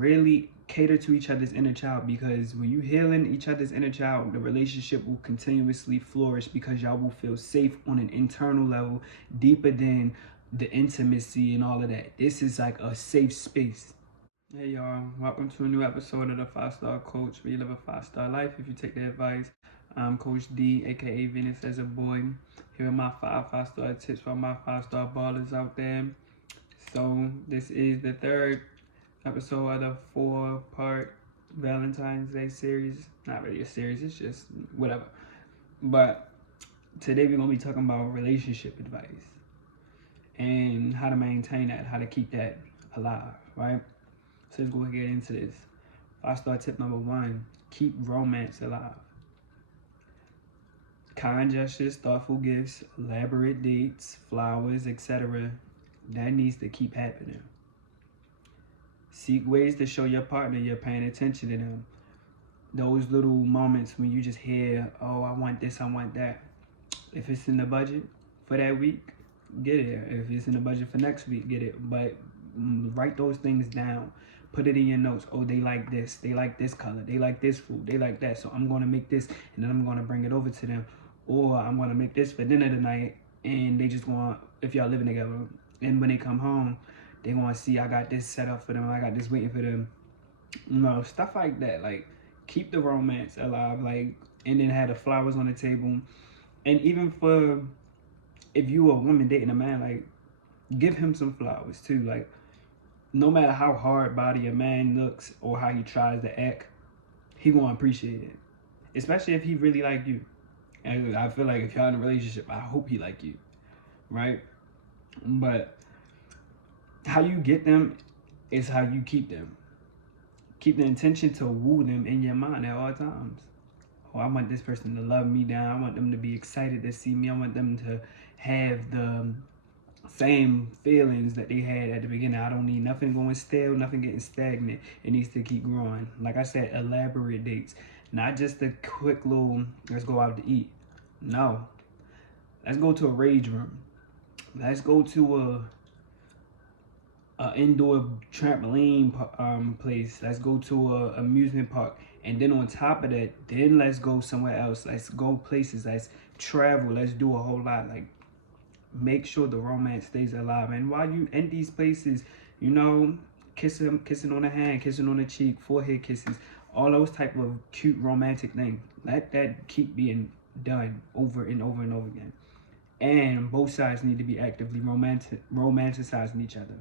really cater to each other's inner child, because when you healing each other's inner child, the relationship will continuously flourish because y'all will feel safe on an internal level, deeper than the intimacy and all of that. This is like a safe space. Hey y'all, welcome to a new episode of the 5-Star Coach, where you live a 5-star life if you take the advice. I'm Coach D, aka Venus as a boy. Here are my 5-star tips for my 5-star ballers out there. So this is the third episode of the 4-part Valentine's Day series. Not really a series, it's just whatever. But today we're gonna be talking about relationship advice and how to maintain that, how to keep that alive, right? So let's go ahead and get into this. 5-star tip number 1, keep romance alive. Kind gestures, thoughtful gifts, elaborate dates, flowers, etc. That needs to keep happening. Seek ways to show your partner you're paying attention to them. Those little moments when you just hear, oh, I want this, I want that. If it's in the budget for that week, get it. If it's in the budget for next week, get it. But write those things down. Put it in your notes. Oh, they like this. They like this color. They like this food. They like that. So I'm going to make this, and then I'm going to bring it over to them. Or I'm going to make this for dinner tonight, and they just going, if y'all living together, and when they come home, they going to see I got this set up for them. I got this waiting for them. You know, stuff like that. Like, keep the romance alive. Like, and then have the flowers on the table. And even for, if you a woman dating a man, like, give him some flowers too. Like, no matter how hard body a man looks or how he tries to act, he gonna appreciate it. Especially if he really like you. And I feel like if y'all in a relationship, I hope he like you, right? But how you get them is how you keep them. Keep the intention to woo them in your mind at all times. Oh, I want this person to love me down. I want them to be excited to see me. I want them to have the same feelings that they had at the beginning. I don't need nothing going stale, nothing getting stagnant. It needs to keep growing. Like I said, elaborate dates. Not just a quick little, let's go out to eat. No. Let's go to a rage room. Let's go to a indoor trampoline place. Let's go to a amusement park. And then on top of that, then let's go somewhere else. Let's go places. Let's travel. Let's do a whole lot. Like, make sure the romance stays alive. And while you in these places, you know, kissing on the hand, kissing on the cheek, forehead kisses, all those type of cute romantic things. Let that keep being done over and over and over again. And both sides need to be actively romanticizing each other.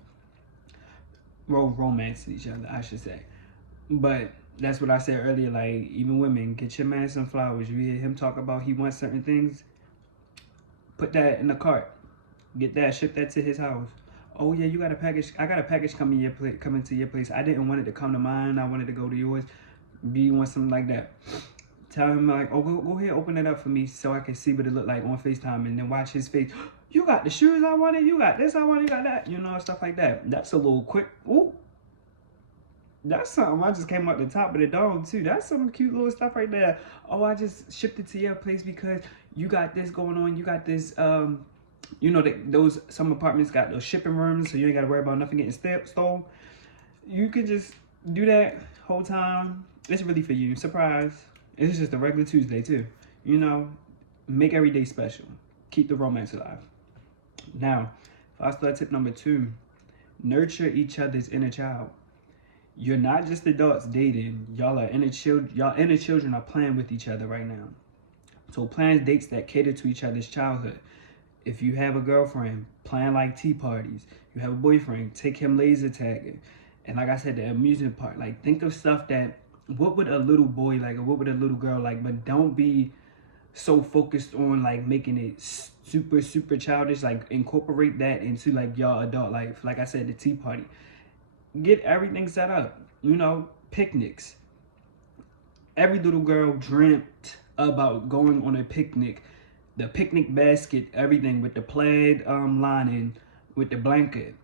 Romancing each other, I should say. But that's what I said earlier. Like, even women, get your man some flowers. You hear him talk about he wants certain things, put that in the cart. Get that, ship that to his house. Oh yeah, you got a package. I got a package coming to your place. I didn't want it to come to mine. I wanted to go to yours. Do you want something like that? Tell him like, oh, go ahead, open it up for me so I can see what it look like on FaceTime, and then watch his face. You got the shoes I wanted. You got this I wanted. You got that. You know, stuff like that. That's a little quick. Ooh. That's something I just came up the top of the dome too. That's some cute little stuff right there. Oh, I just shipped it to your place because you got this going on. You got this, you know, those some apartments got those shipping rooms, so you ain't got to worry about nothing getting stolen. You can just do that whole time. It's really for you. Surprise. It's just a regular Tuesday too. You know, make every day special. Keep the romance alive. Now, 5-star tip number 2, nurture each other's inner child. You're not just adults dating. Y'all inner children are playing with each other right now. So plan dates that cater to each other's childhood. If you have a girlfriend, plan like tea parties. You have a boyfriend, take him laser tagging. And like I said, the amusement park. Like, think of stuff that, what would a little boy like, or what would a little girl like? But don't be so focused on like making it super childish. Like, incorporate that into like y'all adult life. Like I said, the tea party. Get everything set up. You know, picnics. Every little girl dreamt about going on a picnic. The picnic basket, everything with the plaid lining, with the blanket,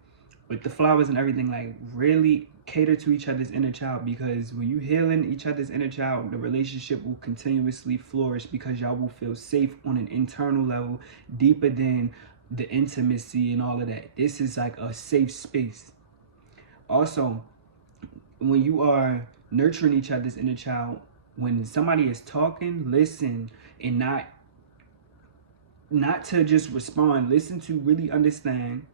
with the flowers and everything. Like, really cater to each other's inner child, because when you healing each other's inner child, the relationship will continuously flourish because y'all will feel safe on an internal level, deeper than the intimacy and all of that. This is like a safe space. Also, when you are nurturing each other's inner child, when somebody is talking, listen, and not to just respond. Listen to really understand,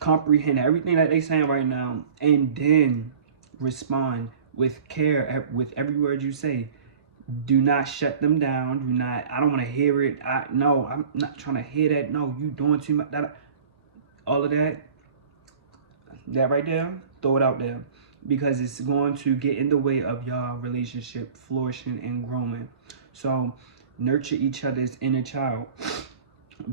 comprehend everything that they saying right now, and then respond with care with every word you say. Do not shut them down. Do not, I don't want to hear it. No, I'm not trying to hear that. No, you doing too much. All of that right there, throw it out there, because it's going to get in the way of y'all relationship flourishing and growing. So nurture each other's inner child.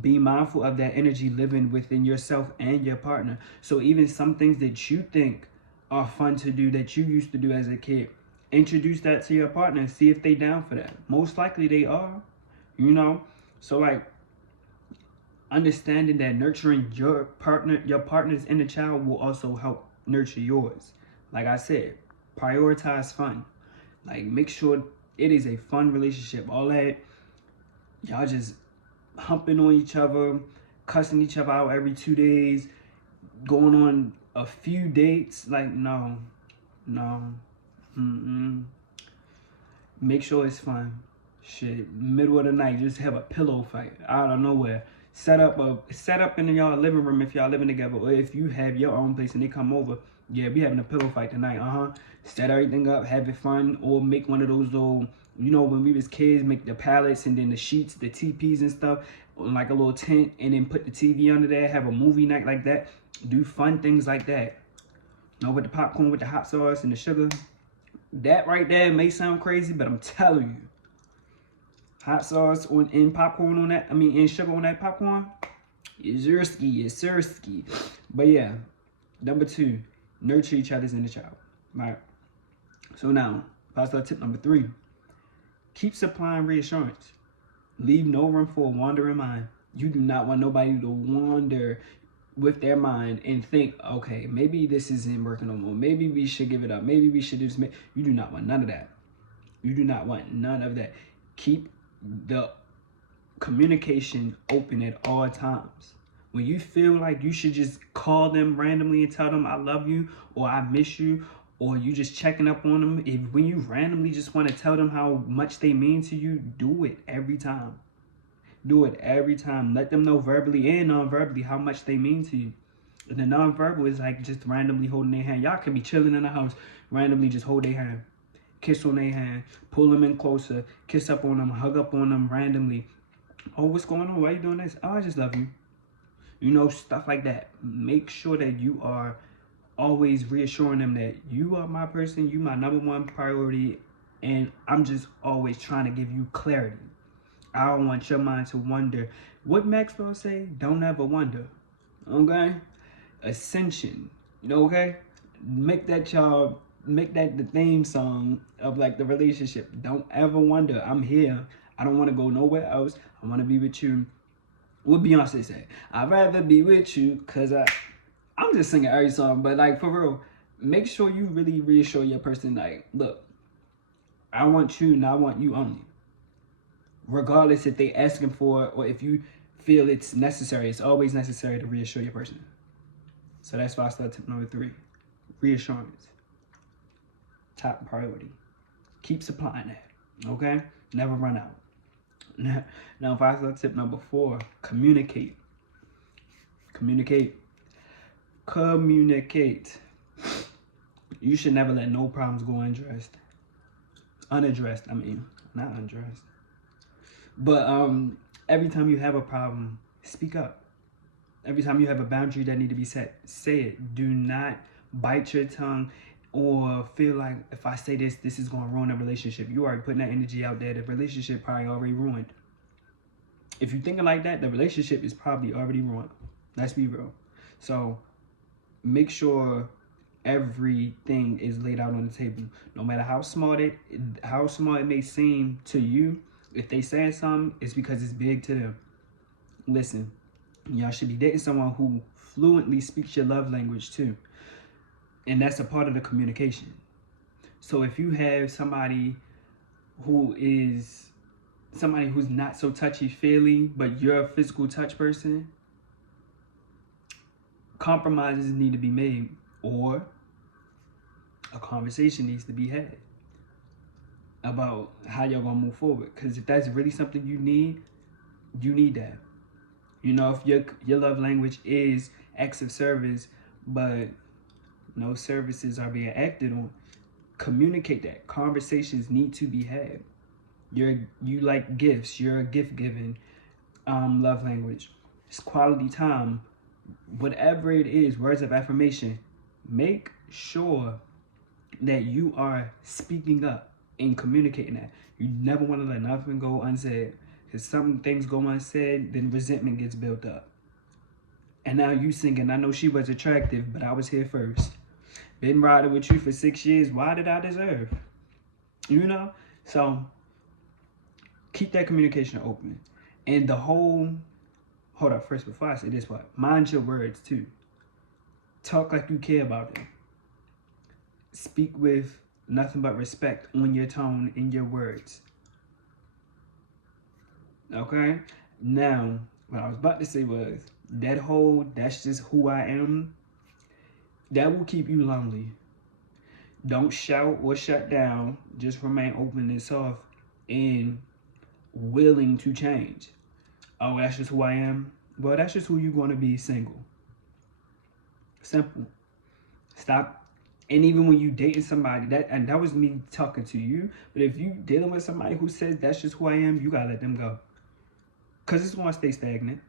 Be mindful of that energy living within yourself and your partner. So even some things that you think are fun to do that you used to do as a kid, introduce that to your partner and see if they down for that. Most likely they are, you know. So like, understanding that nurturing your partner's inner child will also help nurture yours. Like I said, prioritize fun. Like, make sure it is a fun relationship. All that y'all just humping on each other, cussing each other out every 2 days, going on a few dates, like, no. Make sure it's fun. Shit, middle of the night, just have a pillow fight out of nowhere. Set up in y'all living room if y'all living together, or if you have your own place and they come over. Yeah, we having a pillow fight tonight. Set everything up, have it fun, or make one of those little, you know, when we was kids, make the pallets and then the sheets, the teepees and stuff, like a little tent, and then put the TV under there, have a movie night like that. Do fun things like that. You know, with the popcorn, with the hot sauce and the sugar. That right there may sound crazy, but I'm telling you, hot sauce and popcorn on that, and sugar on that popcorn, is Yerski. But yeah, number 2, nurture each other's inner child. Right. So now, five-star tip number 3. Keep supplying reassurance. Leave no room for a wandering mind. You do not want nobody to wander with their mind and think, okay, maybe this isn't working no more. Maybe we should give it up. Maybe we should do this. You do not want none of that. You do not want none of that. Keep the communication open at all times. When you feel like you should just call them randomly and tell them I love you, or I miss you, or you just checking up on them, when you randomly just want to tell them how much they mean to you, do it every time. Do it every time. Let them know verbally and non-verbally how much they mean to you. And the non-verbal is like just randomly holding their hand. Y'all can be chilling in the house, randomly just hold their hand. Kiss on their hand, pull them in closer, kiss up on them, hug up on them randomly. Oh, what's going on? Why are you doing this? Oh, I just love you. You know, stuff like that. Make sure that you are always reassuring them that you are my person, you my number 1 priority, and I'm just always trying to give you clarity. I don't want your mind to wonder. What Maxwell say? Don't ever wonder. Okay? Ascension. Okay? Make that the theme song of like the relationship. Don't ever wonder. I'm here. I don't want to go nowhere else. I want to be with you. What Beyonce say? I'd rather be with you, because I'm just singing every song, but like, for real, make sure you really reassure your person, like, look, I want you and I want you only. Regardless if they asking for it or if you feel it's necessary, it's always necessary to reassure your person. So that's 5-star tip number 3. Reassurance. Top priority. Keep supplying that. Okay? Never run out. Now 5-star tip number 4. Communicate. Communicate. You should never let no problems go unaddressed. Not undressed. But every time you have a problem, speak up. Every time you have a boundary that need to be set, say it. Do not bite your tongue or feel like if I say this is going to ruin the relationship. You already putting that energy out there. The relationship probably already ruined. If you're thinking like that, the relationship is probably already ruined. Let's be real. So make sure everything is laid out on the table. No matter how small it may seem to you, if they saying something, it's because it's big to them. Listen, y'all should be dating someone who fluently speaks your love language too. And that's a part of the communication. So if you have somebody who's not so touchy-feely, but you're a physical touch person, compromises need to be made. Or a conversation needs to be had about how y'all gonna move forward. Because if that's really something you need that. You know, if your love language is acts of service, but no services are being acted on, communicate that. Conversations need to be had. You like gifts. You're a gift giving love language. It's quality time. Whatever it is, words of affirmation. Make sure that you are speaking up and communicating that. You never want to let nothing go unsaid. Because some things go unsaid, then resentment gets built up. And now you singing, I know she was attractive, but I was here first. Been riding with you for 6 years. Why did I deserve? You know? So, keep that communication open. And hold up, first, before I say this part, mind your words too. Talk like you care about them. Speak with nothing but respect on your tone and your words. Okay? Now, what I was about to say was, that's just who I am, that will keep you lonely. Don't shout or shut down. Just remain open and soft and willing to change. Oh, that's just who I am? Well, that's just who you're going to be single. Simple. Stop. And even when you dating somebody, that was me talking to you, but if you dealing with somebody who says that's just who I am, you got to let them go. Because it's going to stay stagnant.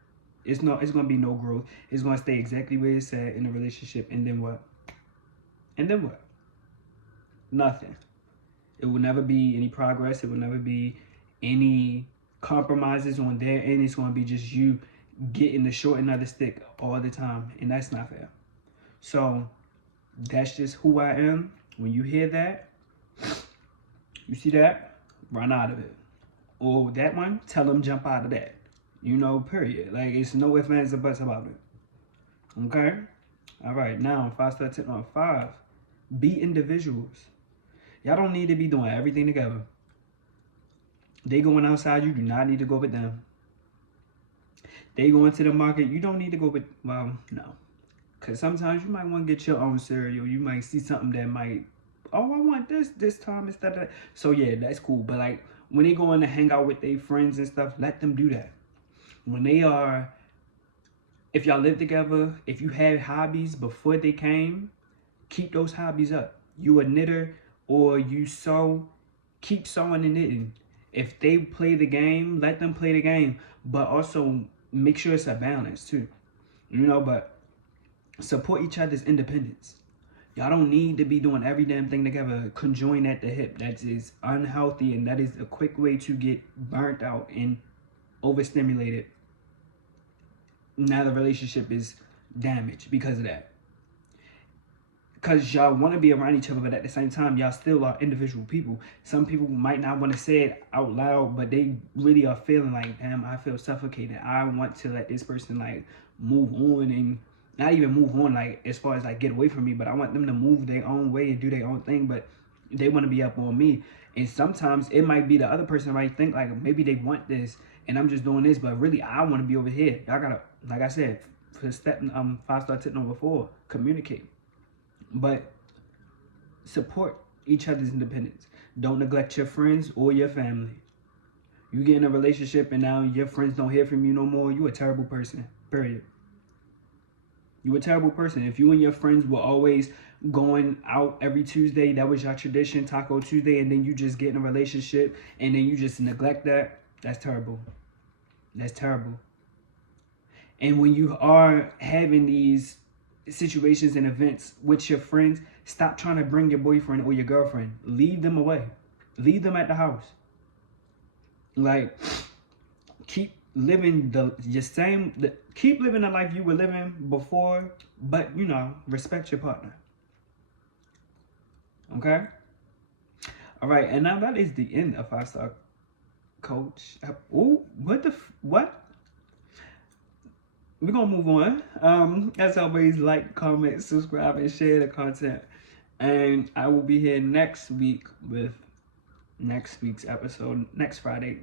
It's going to be no growth. It's going to stay exactly where it's at in a relationship. And then what? Nothing. It will never be any progress. It will never be any compromises on their end. It's going to be just you getting the short end of the stick all the time. And that's not fair. So that's just who I am. When you hear that, you see that, run out of it. Or that one, tell them jump out of that. You know, period. Like, it's no ifs, ands, or buts about it. Okay? All right, now, 5-star tip number 5. Be individuals. Y'all don't need to be doing everything together. They going outside, you do not need to go with them. They going to the market, you don't need to go with, well, no. Because sometimes you might want to get your own cereal. You might see something that might, oh, I want this time instead of that. So, yeah, that's cool. But, like, when they going to hang out with their friends and stuff, let them do that. When if y'all live together, if you had hobbies before they came, keep those hobbies up. You a knitter or you sew, keep sewing and knitting. If they play the game, let them play the game. But also make sure it's a balance too. You know, but support each other's independence. Y'all don't need to be doing every damn thing together, conjoined at the hip. That is unhealthy, and that is a quick way to get burnt out and overstimulated. Now the relationship is damaged because of that. Because y'all want to be around each other, but at the same time, y'all still are individual people. Some people might not want to say it out loud, but they really are feeling like, damn, I feel suffocated. I want to let this person, like, move on, and not even move on, like, as far as, like, get away from me, but I want them to move their own way and do their own thing, but they want to be up on me. And sometimes it might be the other person might think, like, maybe they want this, and I'm just doing this, but really, I want to be over here. Y'all gotta, like I said, for step 5-star tip number 4, communicate. But support each other's independence. Don't neglect your friends or your family. You get in a relationship and now your friends don't hear from you no more, you a terrible person, period. You a terrible person. If you and your friends were always going out every Tuesday, that was your tradition, Taco Tuesday, and then you just get in a relationship and then you just neglect that, that's terrible. That's terrible. And when you are having these situations and events with your friends, stop trying to bring your boyfriend or your girlfriend. Leave them away. Leave them at the house. Like, keep living keep living the life you were living before, but, you know, respect your partner. Okay? All right, and now that is the end of 5-star coach. Oh, what? We're going to move on. As always, like, comment, subscribe, and share the content. And I will be here next week with next week's episode, next Friday.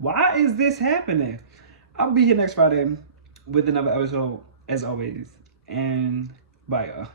Why is this happening? I'll be here next Friday with another episode, as always. And bye, y'all.